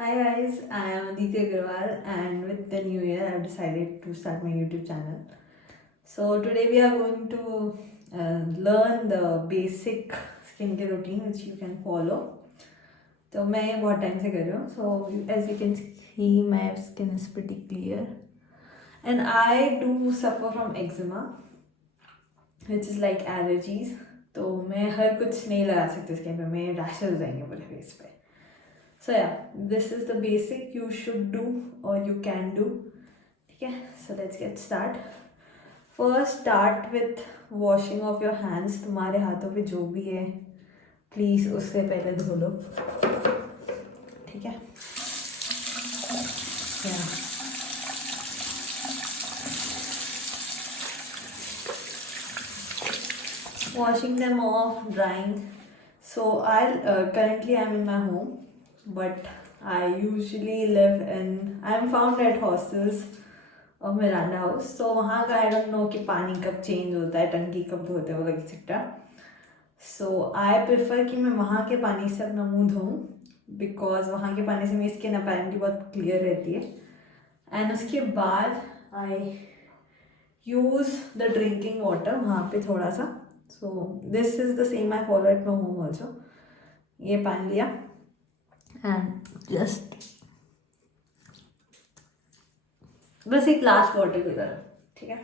Hi guys, I am Aditi Agarwal and with the new year I've decided to start my YouTube channel. So today we are going to learn the basic skincare routine which you can follow. तो मैं ये बहुत time से कर रही हूँ. So as you can see my skin is pretty clear and I do suffer from eczema which is like allergies. तो मैं हर कुछ नहीं लगा सकती स्किन पे, मेरे रैशेस हो जाएंगे पूरे फेस पे. So yeah, this is the basic you should do or you can do. Okay, so let's get started. First start with washing of your hands. तुम्हारे हाथों पे जो भी है प्लीज उससे पहले धो लो. ठीक है. Yeah. Washing them off, drying. So currently I'm in my home, but I usually live in. I'm found at hostels of Miranda House. So वहाँ का I don't know कि पानी कब चेंज होता है, टंकी कब धोते हो एक्सेट्रा. So I prefer कि मैं वहाँ के पानी से अपना मुंह धोऊँ बिकॉज वहाँ के पानी से मेरी स्किन अपेरेंटली बहुत क्लियर रहती है. एंड उसके बाद आई यूज़ द ड्रिंकिंग वाटर वहाँ पे थोड़ा सा. So this is the same I follow at my home also. ये पानी लिया एंड जस्ट बस एक लास्ट वाटर की तरह. ठीक है.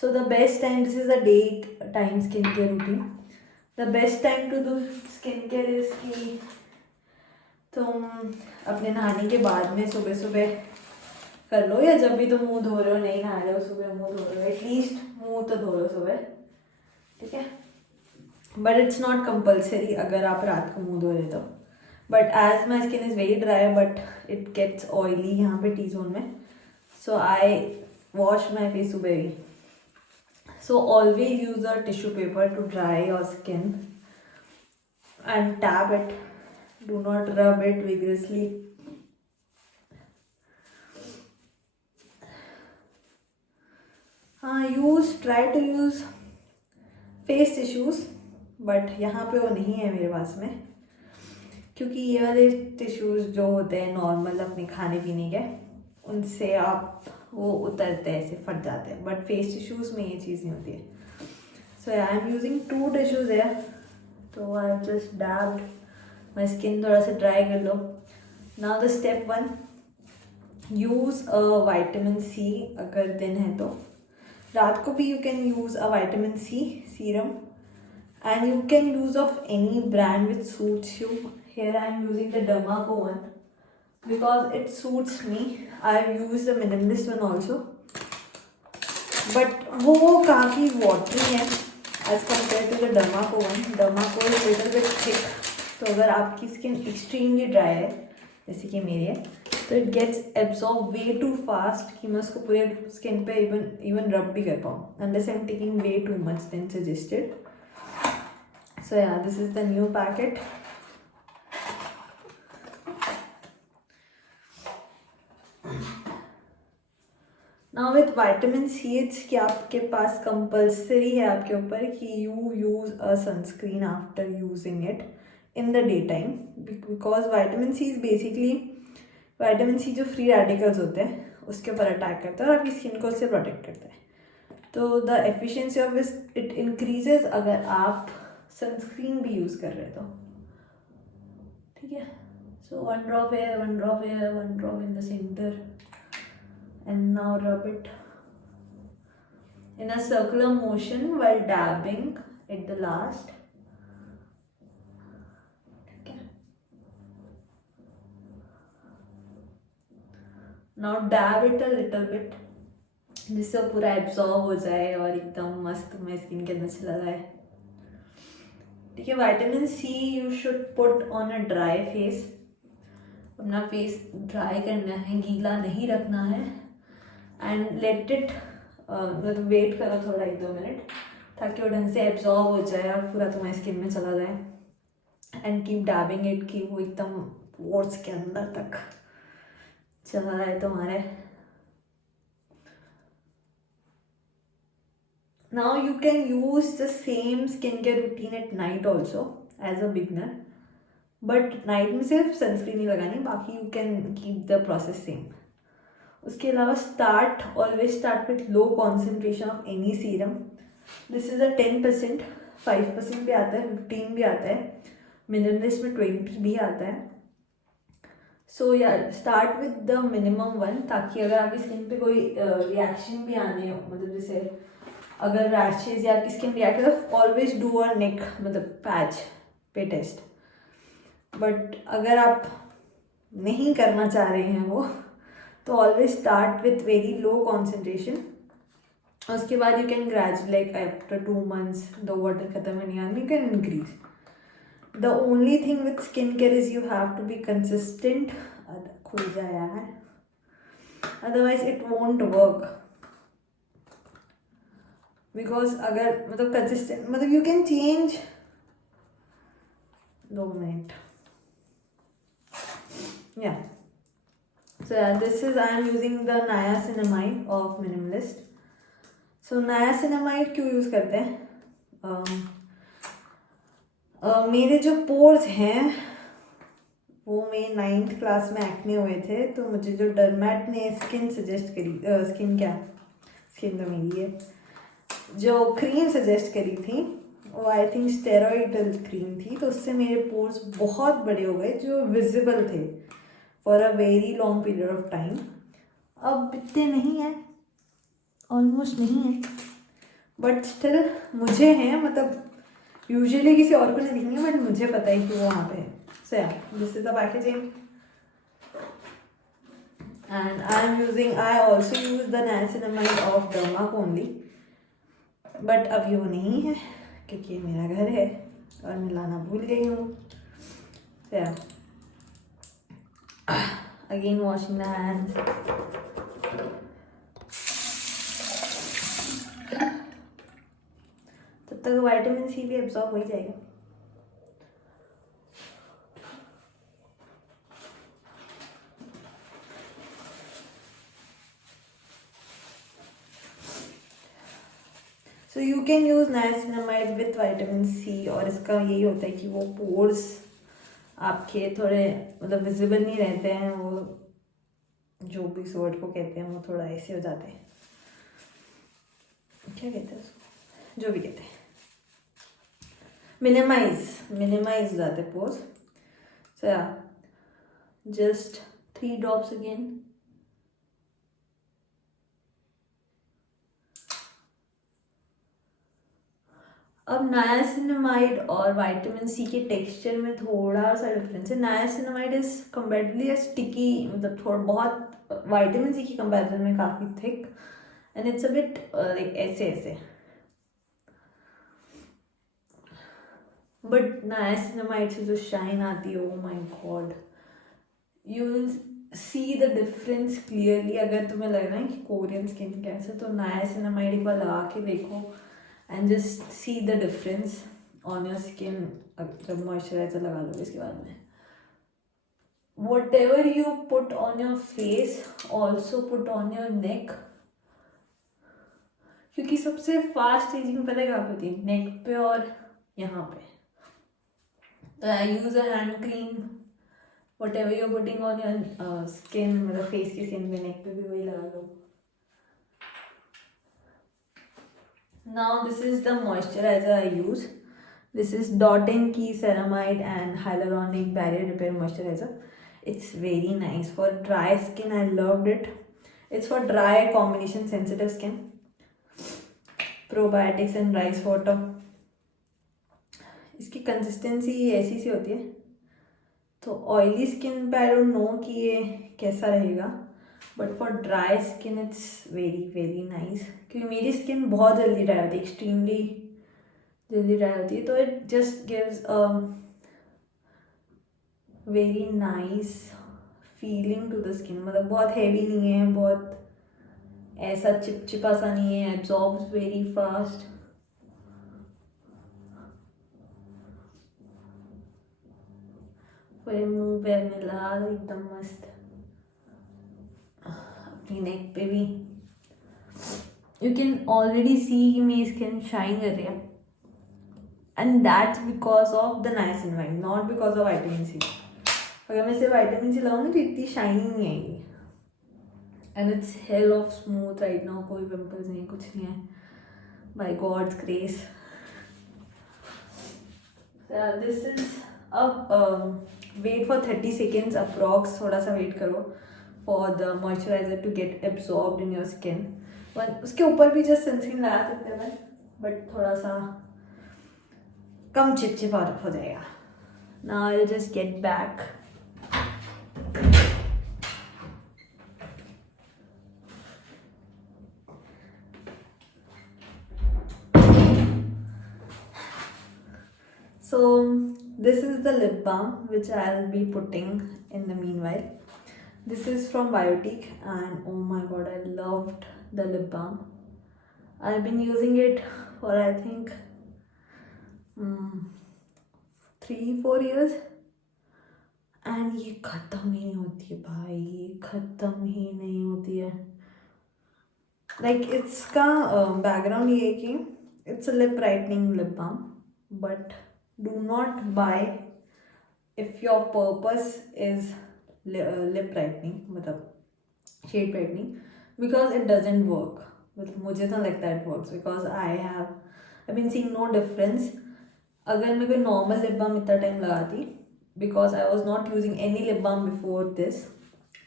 So the best time, this is the day time skin care routine. The best time to do skin care is कि तुम अपने नहाने के बाद में सुबह सुबह कर लो, या जब भी तुम मुंह धो रहे हो, नहीं नहा रहे हो, सुबह मुंह धो रहे हो, एटलीस्ट मुंह तो धो लो सुबह. ठीक है. बट इट्स नॉट कंपल्सरी अगर आप रात को मुंह धो रहे तो. But as my skin is very dry but it gets oily यहाँ पे टी जोन में, सो आई वॉश माई फेस सुबह भी. So always use a tissue paper to dry your skin and tap it. Do not rub it vigorously. Try to use face tissues, but यहाँ पे वो नहीं है मेरे पास में, क्योंकि ये वाले टिश्यूज़ जो होते हैं नॉर्मल अपने खाने पीने के, उनसे आप वो उतरते हैं, ऐसे फट जाते हैं. बट फेस टिश्यूज़ में ये चीज़ नहीं होती है. So I am using 2 tissues है. तो I have just dabbed my skin, थोड़ा सा ड्राई कर लो. Now the step 1, use a vitamin C अगर दिन है तो. रात को भी you can use a vitamin C serum and you can use of any brand which suits you. Here I am using the Dermaco one because it suits me. I have used the minimalist one also, but वो काफ़ी watery है as compared to the Dermaco one. Dermaco is little bit thick, तो अगर आपकी skin extremely dry है जैसे कि मेरी है, तो it gets absorbed way too fast कि मैं उसको पूरे skin पे even rub भी कर पाऊँ, unless I'm taking way too much than suggested. So yeah, this is the new packet. Now with vitamin C, it's कि आपके पास compulsory है आपके ऊपर कि you use a sunscreen after using it in the daytime, because vitamin C is basically vitamin C जो free radicals होते हैं उसके ऊपर अटैक करता है और आपकी स्किन को उससे प्रोटेक्ट करता है. तो the efficiency of it increases अगर आप सनस्क्रीन भी यूज़ कर रहे हो तो. ठीक है. सो 1 drop here, 1 drop here, 1 drop in the center, and now rub it in a circular motion while dabbing at the last. Okay. Now dab it a little bit जिससे पूरा एब्जॉर्ब हो जाए और एकदम मस्त तुम्हारी स्किन के अंदर चला जाए. ठीक है. Vitamin C you should put on a dry face. अपना फेस ड्राई करना है, गीला नहीं रखना है. एंड लेट इट मतलब वेट करो थोड़ा 1-2 मिनट ताकि वो ढंग से एब्जॉर्ब हो जाए और पूरा तुम्हारी स्किन में चला जाए. एंड कीप डैबिंग इट कि वो एकदम पोर्स के अंदर तक चला जाए तुम्हारे. Now you can use the same skincare routine at night also as a beginner. But night में सिर्फ सनस्क्रीन ही लगानी, बाकी you can keep the process same. उसके अलावा always start with low concentration of any serum. This is a 10%, 5% भी आता है, 15 भी आता है, मिनिमलिस्ट में 20 भी आता है। सो या start with the minimum one, ताकि अगर आपकी स्किन पे कोई रिएक्शन भी आने हो, मतलब जैसे अगर रैशेज या आपकी स्किन रिएक्ट तो ऑलवेज डू अ नेक मतलब पैच पे टेस्ट। बट अगर आप नहीं करना चाह रहे हैं वो, तो always start with very low concentration. उसके बाद you can gradually like after 2 months दो वाटर खत्म नहीं आने, you can increase. The only thing with skincare is you have to be consistent. खुल जाए यार, otherwise it won't work. Because अगर मतलब consistent मतलब you can change. 2 minutes. Yeah. So yeah, this is I am using the niacinamide of Minimalist. So niacinamide क्यों use करते हैं? मेरे जो पोर्स हैं वो मेरे 9th क्लास में एक्ने हुए थे, तो मुझे जो डर्मेट ने स्किन सजेस्ट करी, स्किन तो मेरी है, जो क्रीम सजेस्ट करी थी वो आई थिंक स्टेरॉइडल क्रीम थी, तो उससे मेरे पोर्स बहुत बड़े हो गए जो विजिबल थे for a very long period of time. अब इतने नहीं है, ऑलमोस्ट नहीं है, बट स्टिल मुझे हैं, मतलब यूजुअली किसी और को नहीं दिखेंगे बट मुझे पता है कि वो वहाँ पे है। सो या this is the packaging and I also use the niacinamide of Derma Co only, but अभी वो नहीं है क्योंकि ये मेरा घर है और मैं लाना भूल गई हूँ। सो या अगेन वॉशिंग द हैंड्स। तब तक विटामिन सी भी एब्जॉर्ब हो ही जाएगा। So you can use niacinamide with vitamin C, और इसका यही होता है कि वो पोर्स आपके थोड़े मतलब विजिबल नहीं रहते हैं, वो जो भी इस वर्ड को कहते हैं वो थोड़ा ऐसे हो जाते हैं, क्या कहते हैं उसको, जो भी कहते हैं, मिनिमाइज हो जाते हैं पोर्स। सो या जस्ट 3 drops अगेन। अब नायासिनामाइड और विटामिन सी के टेक्सचर में थोड़ा सा डिफरेंस है। नायासिनामाइड इज कंपेरेटिवली स्टिकी, मतलब थोड़ा बहुत विटामिन सी की कंपैरिजन में काफ़ी thick, and it's a bit like ऐसे, बट नायासिनामाइड से जो शाइन आती है, oh my God, you will see the difference clearly. अगर तुम्हें लग रहा है कि कोरियन स्किन कैसे, तो नायासिनामाइड एक बार लगा के देखो and just see the difference on your skin. जब मॉइस्चराइजर लगा लो इसके बाद में, what ever you put on your face also put on your neck, क्योंकि सबसे फास्ट एजिंग पता है कहाँ पे होती है, नेक पे और यहाँ पे। तो I use a hand cream, whatever you putting on your skin, मतलब फेस की स्किन पे, नेक पे भी वही लगा लो। Now this is the moisturizer I use. This is Dot & Key Ceramide and Hyaluronic Barrier Repair Moisturizer. It's very nice for dry skin. I loved it. It's for dry combination sensitive skin. Probiotics and rice water. इसकी consistency ऐसी सी होती है, तो oily skin पे I don't know कि ये कैसा रहेगा, but for dry skin it's very very nice, क्योंकि मेरी स्किन बहुत जल्दी ड्राई होती है, एक्सट्रीमली जल्दी ड्राई होती है, तो it just gives a very nice feeling to the skin. मतलब बहुत हैवी नहीं है, बहुत ऐसा चिपचिपा सा नहीं है, एब्जॉर्ब्स वेरी फास्ट। पूरे मुंह पे अपने लगा दो एकदम मस्त, अपनी नेक पे भी। यू कैन ऑलरेडी सी कि मेरी स्किन शाइन कर रही है, and that's because of the niacinamide, not because of vitamin C. अगर मैं सिर्फ विटामिन सी लगाऊंगी तो इतनी शाइनिंग नहीं आएगी। And it's hell of smooth right now, कोई पिंपल्स नहीं, कुछ नहीं है, by God's grace. This is अब वेट फॉर 30 सेकेंड्स अप्रॉक्स, थोड़ा सा वेट करो for the moisturizer to get absorbed in your skin. उसके ऊपर भी जस्ट सनस्क्रीन लगा सकते हैं बट थोड़ा सा कम चिपचिपा हो जाएगा। Now I will just get back. So this is the lip balm which I'll be putting in the meanwhile. This is from Biotique and oh my god, I loved the lip balm. I've been using it for I think 3-4 years and ये ख़त्म ही नहीं होती है भाई, ये ख़त्म ही नहीं होती है। Like इसका background ये है कि it's a lip brightening lip balm, but do not buy if your purpose is lip brightening, मतलब shade brightening, because it doesn't work. मतलब मुझे तो लगता है it works because I've been seeing no difference. अगर मैं कोई नॉर्मल लिप बाम इतना टाइम लगाती, because I was not using any lip balm before this,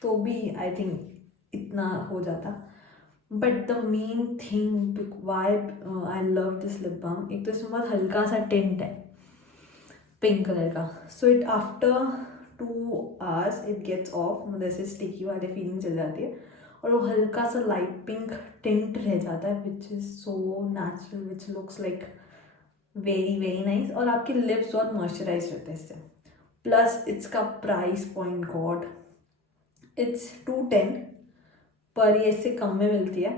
तो भी आई थिंक इतना हो जाता। But the main thing why I love this lip balm, एक तो इसमें बहुत हल्का सा टिंट है पिंक कलर का, so it after 2 hours it gets off, मतलब ऐसे स्टिकी वाली फीलिंग चल जाती है और वो हल्का सा लाइट पिंक टिंट रह जाता है which is so natural, which looks like very very nice. और आपके लिप्स बहुत मॉइस्चराइज रहते हैं इससे। प्लस इसका प्राइस पॉइंट गॉड, इट्स 210, पर ये इससे कम में मिलती है।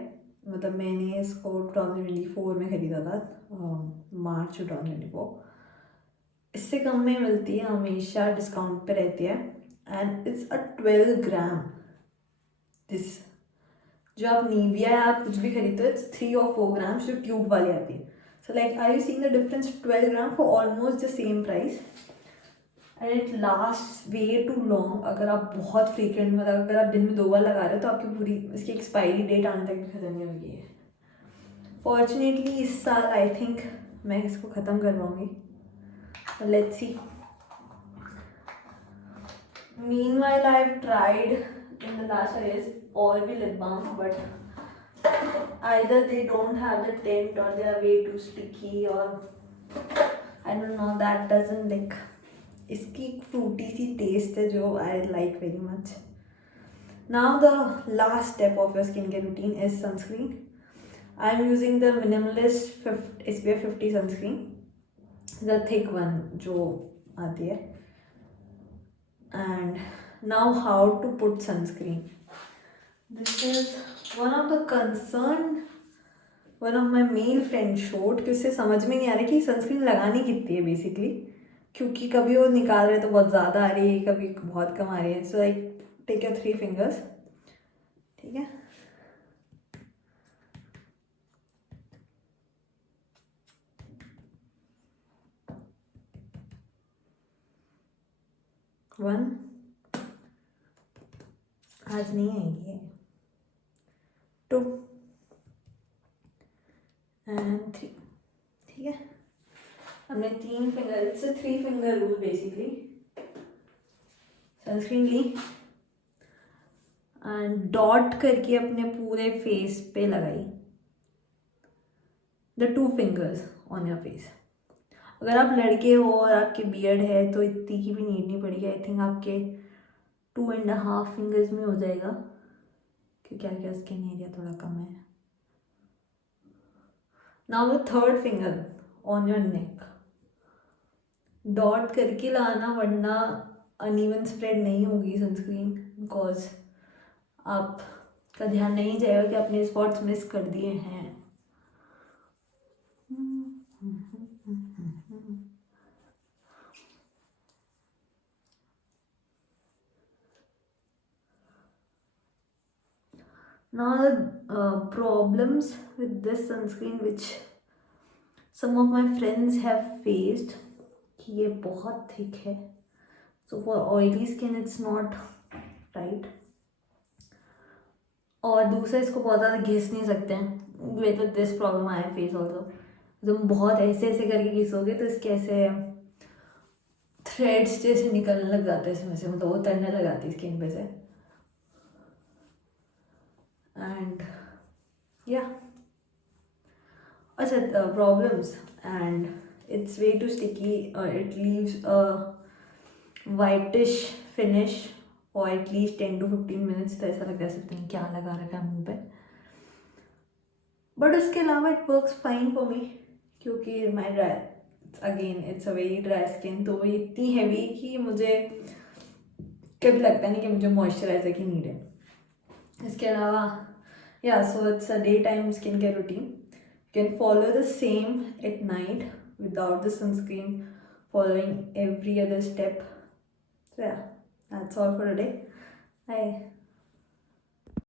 मतलब मैंने इसको 2024 में ख़रीदा था, मार्च 2024, इससे कम में मिलती है, हमेशा डिस्काउंट पे रहती है। And it's a 12 gram. This जो आप नीविया या आप कुछ भी खरीदते हो, इट्स 3 or 4 grams जो ट्यूब वाली आती है। So like, are you seeing the difference? 12 grams for almost the same price, and it lasts way too long. अगर आप बहुत frequent, मतलब अगर आप दिन में 2 बार लगा रहे हो तो आपकी पूरी इसकी एक्सपायरी डेट आने तक खत्म नहीं होगी है। फॉर्चुनेटली इस साल आई थिंक मैं इसको ख़त्म करवाऊँगी, let's see. Meanwhile, I've tried in the last years और भी lip balm, but either they don't have the tint or they are way too sticky, or I don't know, that doesn't like, इसकी Frooti सी test है जो I like very much. Now the last step of your skincare routine is sunscreen. I'm using the Minimalist SPF 50 sunscreen, the thick one जो आती है. And now how to put sunscreen. This is one of the concern one of my male friend showed कि उससे समझ में नहीं आ रहा कि सनस्क्रीन लगानी कितनी है बेसिकली, क्योंकि कभी वो निकाल रहे तो बहुत ज़्यादा आ रही है, कभी बहुत कम आ रही है। So like take your 3 fingers, ठीक है, वन, आज नहीं आएगी, 2 and 3, ठीक है। हमने 3 finger, it's 3 finger rule basically, sunscreen ली एंड डॉट करके अपने पूरे फेस पे लगाई, the 2 fingers on your face. अगर आप लड़के हो और आपके बियर्ड है तो इतनी की भी नीड नहीं पड़ेगी, आई थिंक आपके 2.5 fingers में हो जाएगा, क्योंकि आपके स्किन एरिया थोड़ा कम है। Now the 3rd finger on your neck, dot करके लाना, वरना अनइवन स्प्रेड नहीं होगी सनस्क्रीन, बिकॉज आपका ध्यान नहीं जाएगा कि आपने स्पॉट्स मिस कर दिए हैं। Now the problems with this sunscreen which some of my friends have faced कि ये बहुत थिक है, so for oily skin it's not right. और दूसरा, इसको बहुत ज़्यादा घिस नहीं सकते हैं, with this problem I face also. तुम बहुत ऐसे ऐसे करके घिसोगे तो इसके ऐसे थ्रेड्स जैसे निकलने लग जाते हैं इसमें से, मतलब वो तलने लग जाती है स्किन पे से। एंड या अच्छा, problems and it's way too sticky, it leaves a whitish finish for at least 10 to 15 minutes. तो ऐसा लगा सकते हैं क्या लगा रखा है मुंह पे, बट उसके अलावा it works fine for me, क्योंकि my dry, again it's a very dry skin, तो वो इतनी हैवी कि मुझे कभी लगता नहीं कि मुझे मॉइस्चराइजर की नीड है। इसके अलावा या so it's a day time skin care routine, you can follow the same at night without the sunscreen, following every other step. So yeah, that's all for today. Bye.